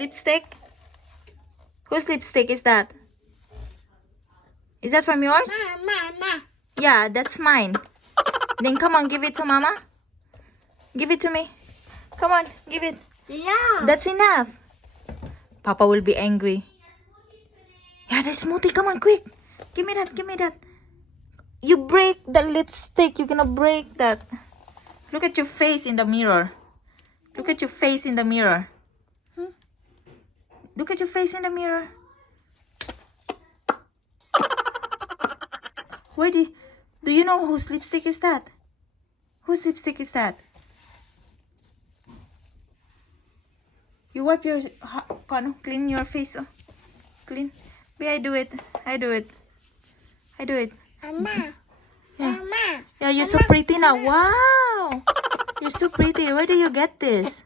lipstick? Whose lipstick is that? Is that from yours? Ma. Yeah, that's mine. Then come on, give it to Mama. Give it to me. Come on, give it. No. That's enough. Papa will be angry. Yeah, the smoothie. Come on, quick. Give me that. Give me that. You break the lipstick. You're gonna break that. Look at your face in the mirror. Look at your face in the mirror. Look at your face in the mirror. Do you know whose lipstick is that? Whose lipstick is that? You wipe your, clean your face. Oh. Clean. I do it. Mama. Yeah. Mama. Yeah, you're so pretty now. Wow. You're so pretty. Where do you get this?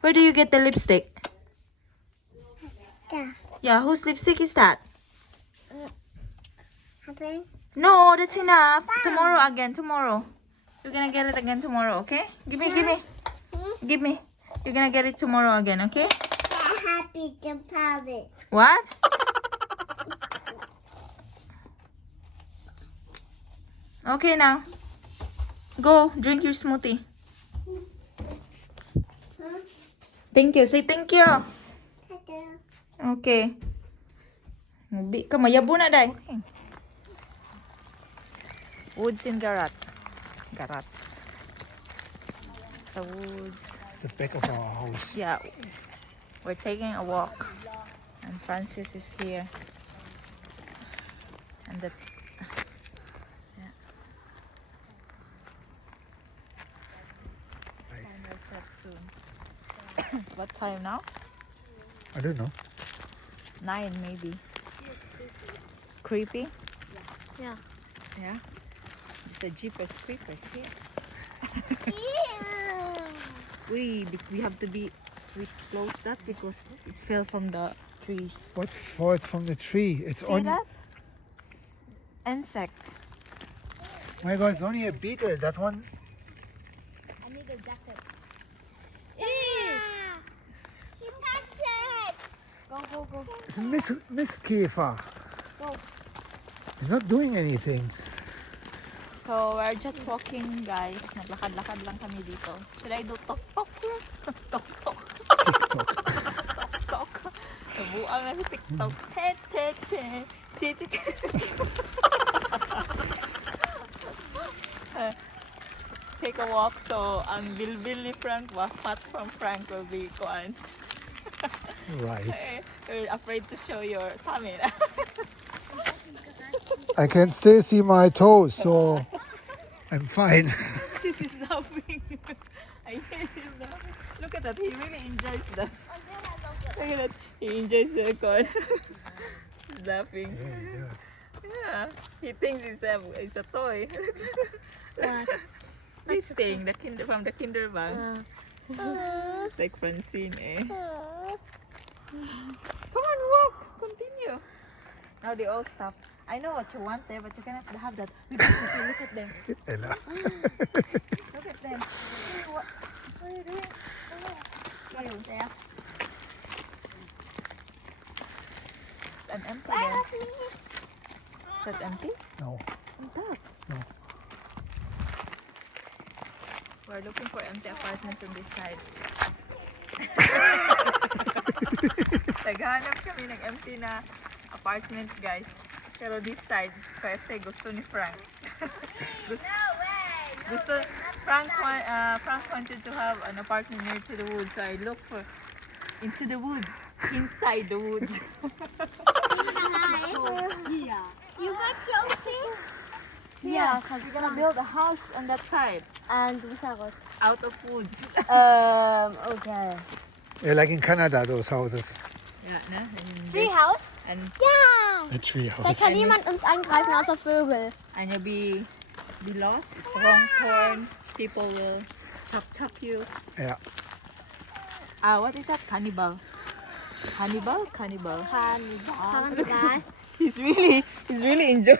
Where do you get the lipstick? Yeah, whose lipstick is that? Happen. No, that's enough. Tomorrow again, tomorrow. You're gonna get it again tomorrow, okay? Give me. You're gonna get it tomorrow again, okay? Happy to party. What? Okay now. Go, drink your smoothie. Thank you. Say thank you. Okay. Kamayabu na day. Woods in Garat. So woods. The back of our house. Yeah. We're taking a walk. And Francis is here. And the what time now? I don't know. 9 maybe. Creepy? Yeah. Yeah. It's a Jeepers Creepers here. We have to close that because it fell from the trees. What falls from the tree? It's See that? Insect. My God, it's only a beetle. That one. I need a jacket. You touch it. Go. It's a mistkäfer. Go. It's not doing anything. So we're just walking, guys. Naglakad-lakad lang kami dito. Should I do tok-tok? Tok-tok. TikTok. Tok-tok. Nabuang na si TikTok. Te. Take a walk so ang bilbil ni Frank, pat from Frank will be gone. Right. You're afraid to show your tummy. I can still see my toes, so I'm fine. This is laughing. I hear him laughing. Look at that. He really enjoys that. Look at that. He enjoys the corn. He's laughing. Yeah, he does. Yeah. He thinks it's a toy. This thing, from the kinderbank. It's like Francine, eh? Come on, walk. Continue. Now they all stop. I know what you want there, but you cannot have that. Look at them. Ella. Look at them. What are you doing? Kayo. There. It's an empty there. Is that empty? No. On top. No. We're looking for empty apartments on this side. Naghanap kami ng empty na apartment, guys. Pero this side, kasi gusto ni Frank. Frank wanted to have an apartment near to the woods, so I looked for into the woods, inside the woods. Yeah. You got something? Yeah, we're gonna build a house on that side, And we have it. out of woods. Okay. Yeah, like in Canada, those houses. Yeah, no? And Tree this- house? And Ja! A tree Da house. kann niemand uns angreifen außer Vögel. and you'll be lost. It's wrong turn. People will chop you. Yeah. What is that? Cannibal. Cannibal? Kannibal. He's really enjoying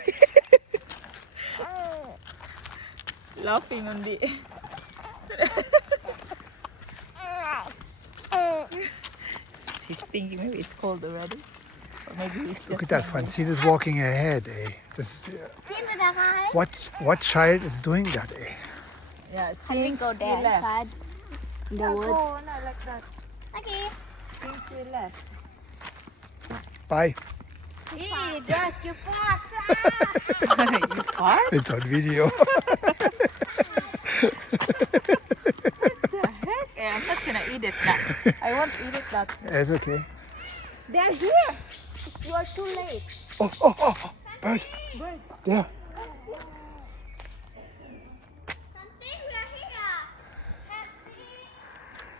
laughing on the he's thinking maybe it's cold already. Or maybe it's Look just at that, Francine is walking ahead, eh? This, Sehen wir da rein? what child is doing that, eh? Yeah, Can we since go there we left. inside? In the woods? Oh, no, like that. Okay. Since we left. Bye. Hey, just you fart. You fart? It's on video. The heck? Eh, I'm not gonna eat it now. I won't eat it that. It's okay. They're here. You are too late. Oh, bird. Bird. There.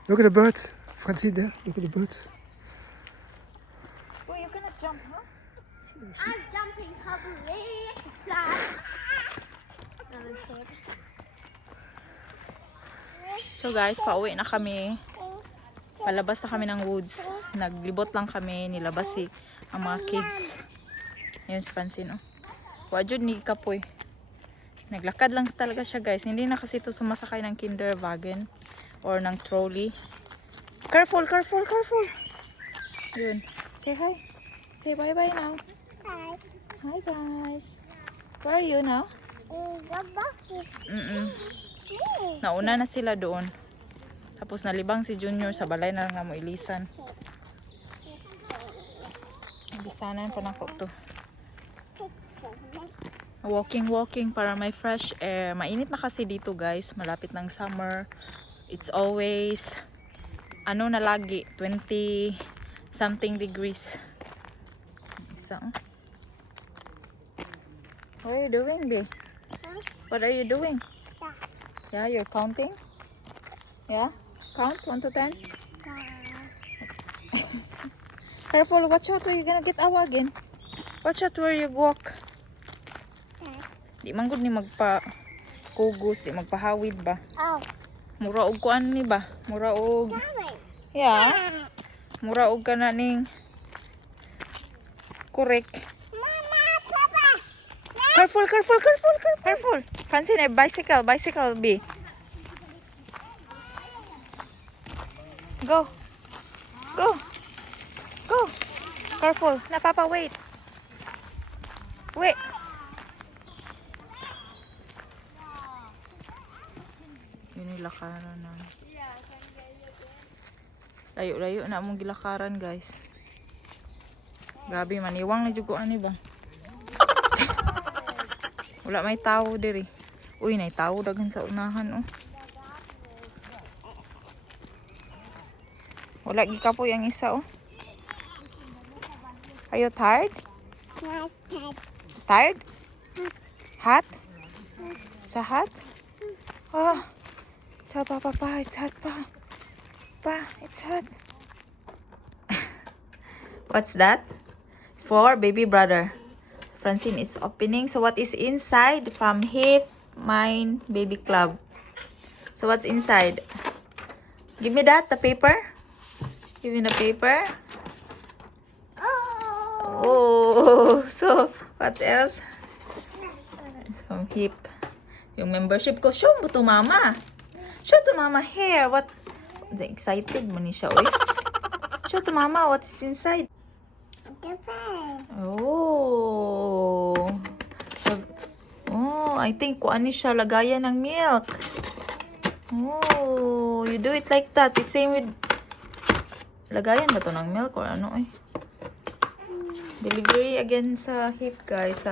Look at the birds. Francine, there. Look at the birds. Oh, you cannot jump, huh? I'm jumping heavily. Flash. So guys, pauwi na kami. Palabas na kami ng woods. Naglibot lang kami. Nilabas ang mga kids. Ayun si Francine, oh. Wajud ni Kapoy. Naglakad lang talaga siya, guys. Hindi na kasi ito sumasakay ng kinderwagen or ng trolley. Careful, careful, careful. Yun. Say hi. Say bye-bye now. Hi. Hi, guys. Where are you now? Nauna na sila doon. Tapos nalibang si Junior sa balay na lang na mo ilisan. Ibisanan pa na ko to. Walking para may fresh air. Mainit na kasi dito, guys. Malapit ng summer. It's always ano na lagi 20 something degrees. Isa. What are you doing, babe? What are you doing? Yeah, you're counting? Yeah? Count 1 to 10? Careful, watch out where you're gonna get awa again. Watch out where you walk. Di man gud ni magpa kugos, di magpahawid ba? Oh. Mura og kuan ni ba? Mura og yeah. Mura og kana ning correct. Mama, Papa. Careful, careful, careful, careful. Careful. Francine, bicycle, B. Go. Go. Go. Careful. Na Papa, wait. Wait. Yun yung lakaran na. Layo-layo na mong gilakaran, guys. Gabi, maniwang na juguan ni ba? Wala may tao diri. Uy, may tao dagan sa unahan, oh. Wala gikapoy ang isa, oh. Are you tired? Tired? Hot? Sa hot? Oh. Tell Papa, it's hot, Pa. Pa, it's hot. What's that? It's for baby brother. Francine is opening. So what is inside? From Hip Mine Baby Club. So what's inside? Give me that, the paper. Give me the paper. Oh, so what else? It's from Hip. Yung membership ko. Show mo to Mama. Show to Mama here. What? Excited mo ni siya, oy. Show to Mama what's inside. Oh. Oh, I think kuan ni siya lagayan ng milk. Oh, you do it like that. The same with lagayan ba to ng milk or ano eh? Delivery again sa Hip, guys.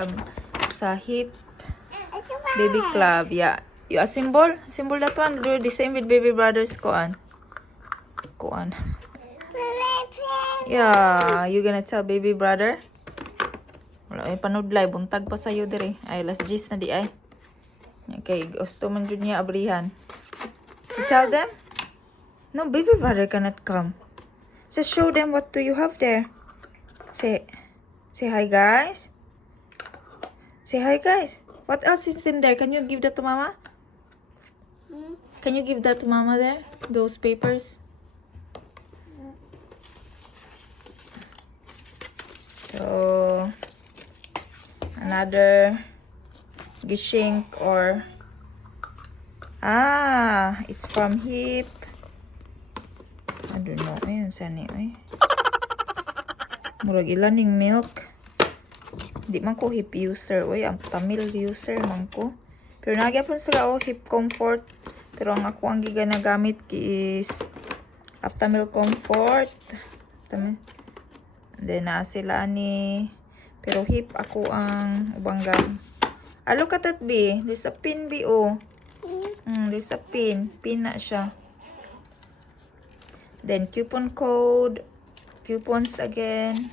Sa Hip Baby Club. Yeah. You assemble that one. Do the same with baby brothers kuan. Yeah, you gonna tell baby brother? Wala may panudlay, buntag pa sa'yo dire. Ay, last gis na di ay. Okay, gusto man dyan niya abrihan. You tell them? No, baby brother cannot come. Just show them what do you have there. Say hi, guys. Say hi, guys. What else is in there? Can you give that to Mama? Can you give that to Mama there? Those papers? So, another gishink or it's from Hip. I don't know. Ayun, saan eh? Murag ilaning milk. Di man ko hip user. Uy, ang Tamil user man ko. Pero nagyapon sila hip comfort. Pero ang ako ang ginagamit is Tamil comfort. Tamil. Then na sila ni. Pero hip ako ang ubangga. Look at that B. There's a pin B oh. There's a pin. Pin na siya. Then coupon code. Coupons again.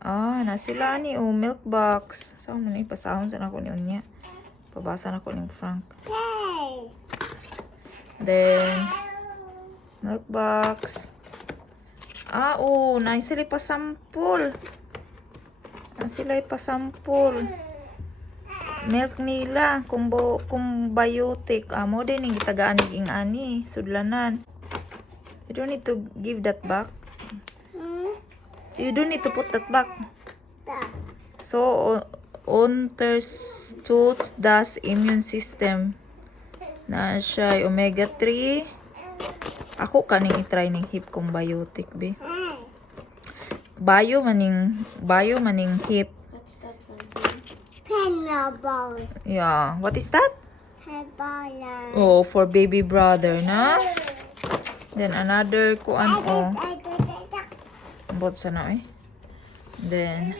Na sila ni milk box. So, mo na ipasahon sa ako ni Unya. Pabasa na ko ni Frank. Hey. Then, milk box. Na sila ipasampol. Na sila ipasampol. Milk nila. Kumbiotic. Mo din yung gitagaan ng ani. Sudlanan. You don't need to give that back. You don't need to put that back. So, unterstützt das immune system. Na siya omega 3. Ako kaning i-try ning hip kumbiotic be. Bio maning hip. What's that one? Pennable. Yeah, what is that? Pennable. Oh, for baby brother na. Then another kuan Ambot sana eh. Then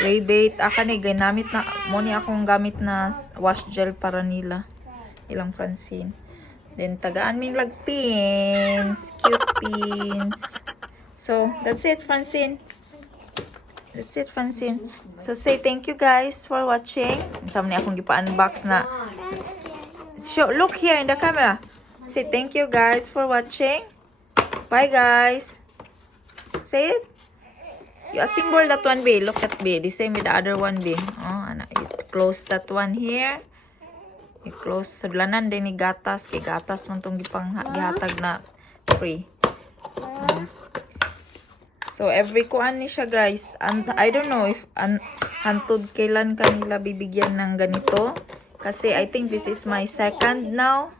Rebate ni ginamit na mo ni akong gamit na wash gel para nila. Ilang Francine. Then tagaan min lag pins, cute pins. So, that's it Francine. That's it Francine. So say thank you guys for watching. Sama ni akong gipa-unbox na. Look here in the camera. Say thank you guys for watching. Bye guys. Say it. You assemble that one B. Look at B. The same with the other one B. You close that one here. You close. Sudlanan din ni gatas. Kay gatas man tong gihatag na free. So every kuan ni siya guys. And I don't know if hantod kailan kanila bibigyan ng ganito. Kasi I think this is my second now.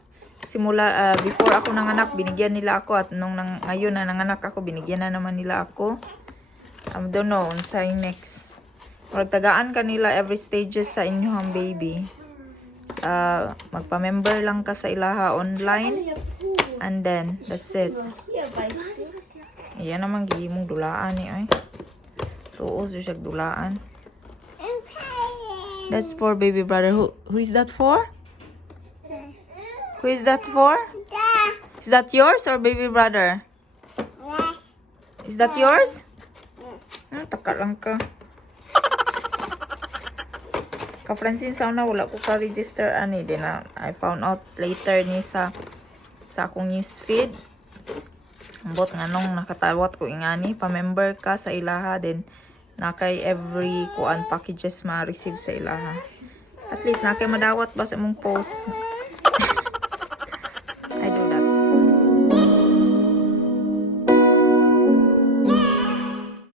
Simula before ako nanganak binigyan nila ako, at ngayon na nanganak ako binigyan na naman nila ako. I don't know sa next. Magtagaan kanila every stages sa inyong baby. Magpa-member lang ka sa ilaha online, and then that's it. Iyan naman gihimong dulaan ay. Tuos siya dulaan. That's for baby brother. Who is that for? Who is that for? Is that yours or baby brother? Is that yours? Taka lang ka. Ka-Francine sana wala ko ka-register ani. Then I found out later ni sa akong newsfeed. Ambot nga nung nakatawat ko ingani. Pa-member ka sa ilaha. Then nakay every kuan packages ma-receive sa ilaha. At least nakay madawat ba sa mong post.